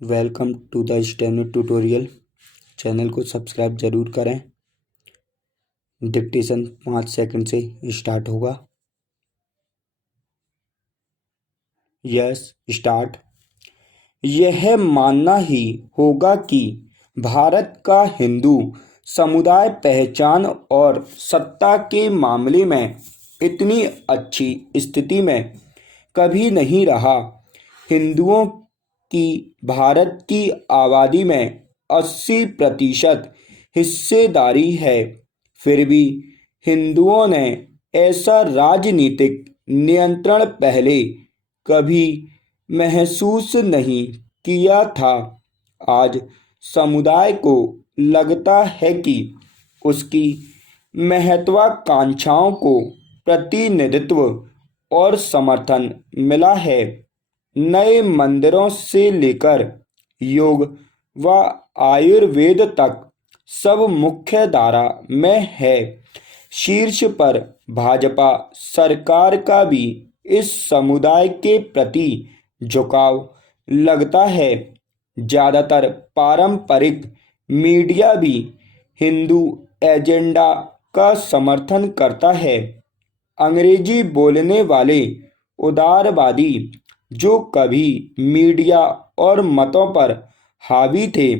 Welcome to the steno tutorial. Channel को subscribe जरूर करें। डिक्टेशन 5 सेकंड से स्टार्ट होगा। Yes start. यह मानना ही होगा कि भारत का हिंदू समुदाय पहचान और सत्ता के मामले में इतनी अच्छी स्थिति में कभी नहीं रहा। हिंदुओं की भारत की आबादी में 80% हिस्सेदारी है, फिर भी हिंदुओं ने ऐसा राजनीतिक नियंत्रण पहले कभी महसूस नहीं किया था। आज समुदाय को लगता है कि उसकी महत्वाकांक्षाओं को प्रतिनिधित्व और समर्थन मिला है। नए मंदिरों से लेकर योग व आयुर्वेद तक सब मुख्य धारा में है। शीर्ष पर भाजपा सरकार का भी इस समुदाय के प्रति झुकाव लगता है। ज़्यादातर पारंपरिक मीडिया भी हिंदू एजेंडा का समर्थन करता है। अंग्रेजी बोलने वाले उदारवादी जो कभी मीडिया और मतों पर हावी थे,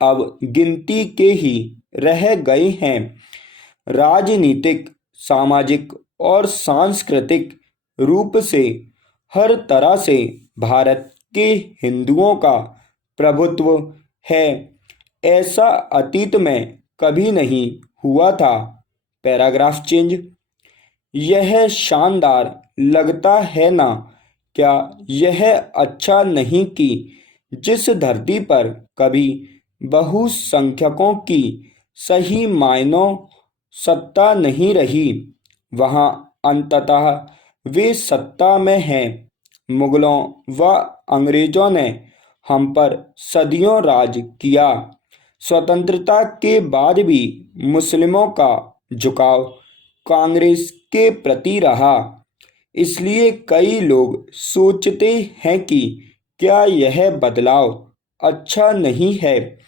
अब गिनती के ही रह गए हैं। राजनीतिक, सामाजिक और सांस्कृतिक रूप से हर तरह से भारत के हिंदुओं का प्रभुत्व है। ऐसा अतीत में कभी नहीं हुआ था। Paragraph change. यह शानदार लगता है ना? क्या यह अच्छा नहीं कि जिस धरती पर कभी बहुसंख्यकों की सही मायनों सत्ता नहीं रही, वहाँ अंततः वे सत्ता में हैं। मुगलों व अंग्रेजों ने हम पर सदियों राज किया। स्वतंत्रता के बाद भी मुस्लिमों का झुकाव कांग्रेस के प्रति रहा। इसलिए कई लोग सोचते हैं कि क्या यह बदलाव अच्छा नहीं है,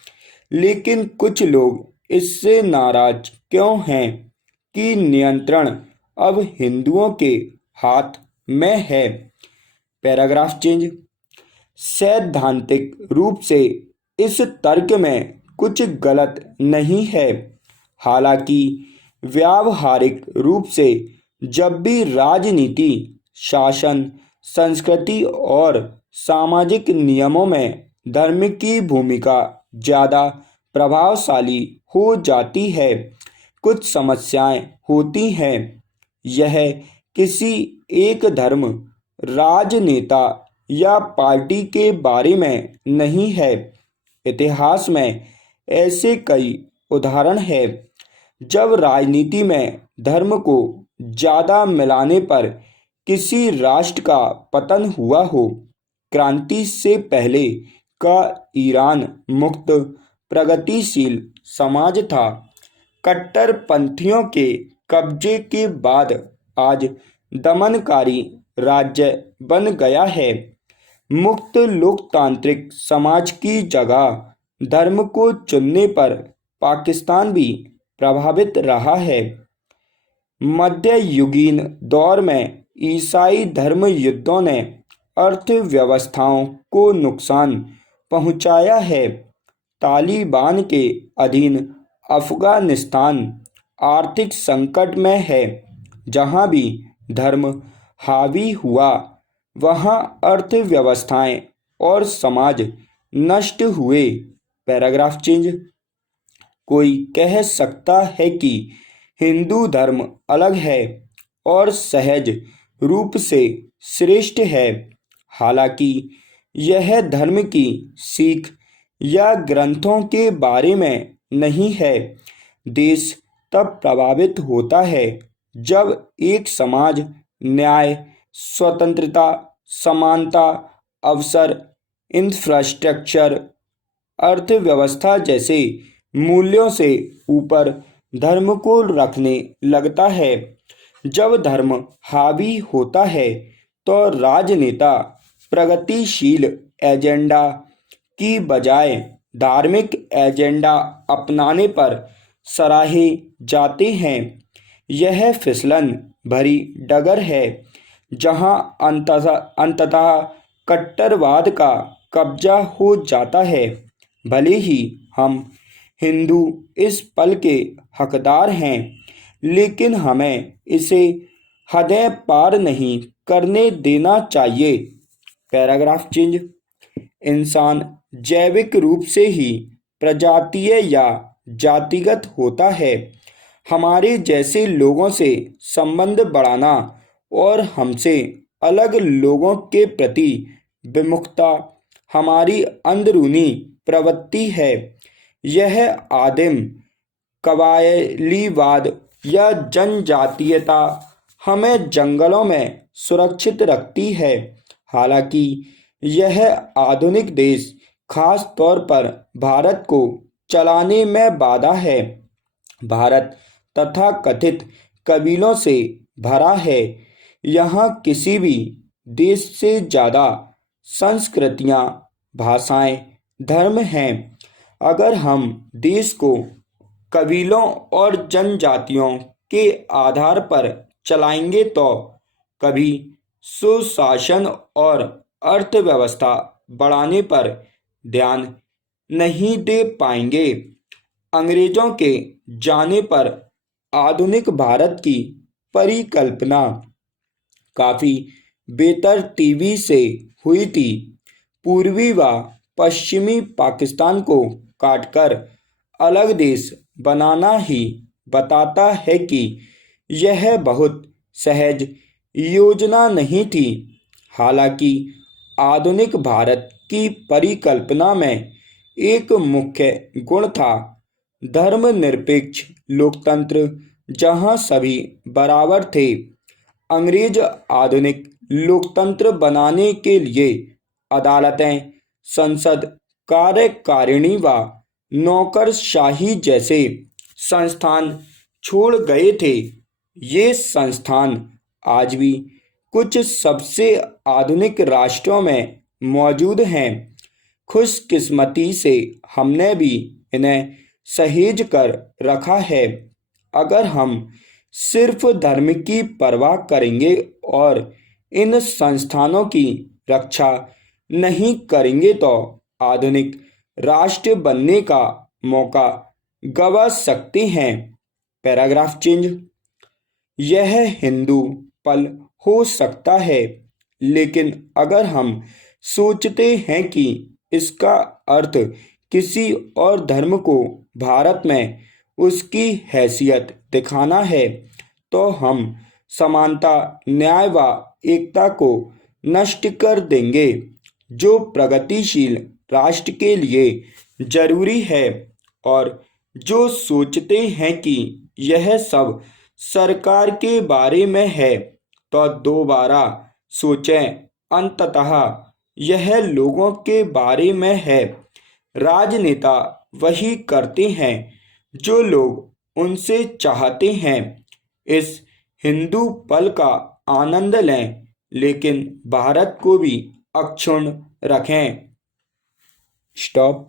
लेकिन कुछ लोग इससे नाराज क्यों हैं कि नियंत्रण अब हिंदुओं के हाथ में है। Paragraph change. सैद्धांतिक रूप से इस तर्क में कुछ गलत नहीं है। हालांकि व्यावहारिक रूप से जब भी राजनीति, शासन, संस्कृति और सामाजिक नियमों में धर्म की भूमिका ज़्यादा प्रभावशाली हो जाती है, कुछ समस्याएं होती हैं। यह किसी एक धर्म, राजनेता या पार्टी के बारे में नहीं है। इतिहास में ऐसे कई उदाहरण हैं जब राजनीति में धर्म को ज़्यादा मिलाने पर किसी राष्ट्र का पतन हुआ हो। क्रांति से पहले का ईरान मुक्त प्रगतिशील समाज था। कट्टरपंथियों के कब्जे के बाद आज दमनकारी राज्य बन गया है। मुक्त लोकतांत्रिक समाज की जगह धर्म को चुनने पर पाकिस्तान भी प्रभावित रहा है। मध्ययुगीन दौर में ईसाई धर्म युद्धों ने अर्थव्यवस्थाओं को नुकसान पहुंचाया है। तालिबान के अधीन अफगानिस्तान आर्थिक संकट में है। जहां भी धर्म हावी हुआ, वहां अर्थव्यवस्थाएं और समाज नष्ट हुए। Paragraph change. कोई कह सकता है कि हिंदू धर्म अलग है और सहज रूप से श्रेष्ठ है। हालांकि यह धर्म की सीख या ग्रंथों के बारे में नहीं है। देश तब प्रभावित होता है जब एक समाज न्याय, स्वतंत्रता, समानता, अवसर, इंफ्रास्ट्रक्चर, अर्थव्यवस्था जैसे मूल्यों से ऊपर धर्म को रखने लगता है। जब धर्म हावी होता है तो राजनेता प्रगतिशील एजेंडा की बजाय धार्मिक एजेंडा अपनाने पर सराहे जाते हैं। यह फिसलन भरी डगर है जहां अंततः कट्टरवाद का कब्जा हो जाता है। भले ही हम हिंदू इस पल के हकदार हैं, लेकिन हमें इसे हदें पार नहीं करने देना चाहिए। Paragraph change. इंसान जैविक रूप से ही प्रजातीय या जातिगत होता है। हमारे जैसे लोगों से संबंध बढ़ाना और हमसे अलग लोगों के प्रति विमुखता हमारी अंदरूनी प्रवृत्ति है। यह आदिम कबायलीवाद या जनजातीयता हमें जंगलों में सुरक्षित रखती है। हालांकि यह आधुनिक देश, खास तौर पर भारत को चलाने में बाधा है। भारत तथाकथित कबीलों से भरा है। यहाँ किसी भी देश से ज़्यादा संस्कृतियाँ, भाषाएं, धर्म हैं। अगर हम देश को कबीलों और जनजातियों के आधार पर चलाएंगे तो कभी सुशासन और अर्थव्यवस्था बढ़ाने पर ध्यान नहीं दे पाएंगे। अंग्रेजों के जाने पर आधुनिक भारत की परिकल्पना काफ़ी बेतरतीबी से हुई थी। पूर्वी व पश्चिमी पाकिस्तान को काटकर अलग देश बनाना ही बताता है कि यह बहुत सहज योजना नहीं थी। हालांकि आधुनिक भारत की परिकल्पना में एक मुख्य गुण था धर्मनिरपेक्ष लोकतंत्र, जहां सभी बराबर थे। अंग्रेज आधुनिक लोकतंत्र बनाने के लिए अदालतें, संसद, कार्यकारिणी व नौकरशाही जैसे संस्थान छोड़ गए थे। ये संस्थान आज भी कुछ सबसे आधुनिक राष्ट्रों में मौजूद हैं। खुशकिस्मती से हमने भी इन्हें सहेज कर रखा है। अगर हम सिर्फ धर्म की परवाह करेंगे और इन संस्थानों की रक्षा नहीं करेंगे तो आधुनिक राष्ट्र बनने का मौका गंवा सकते हैं। Paragraph change. यह हिंदू पल हो सकता है, लेकिन अगर हम सोचते हैं कि इसका अर्थ किसी और धर्म को भारत में उसकी हैसियत दिखाना है, तो हम समानता, न्याय व एकता को नष्ट कर देंगे, जो प्रगतिशील राष्ट्र के लिए जरूरी है। और जो सोचते हैं कि यह सब सरकार के बारे में है, तो दोबारा सोचें। अंततः यह लोगों के बारे में है। राजनेता वही करते हैं जो लोग उनसे चाहते हैं। इस हिंदू पल का आनंद लें, लेकिन भारत को भी अक्षुण्ण रखें। स्टॉप।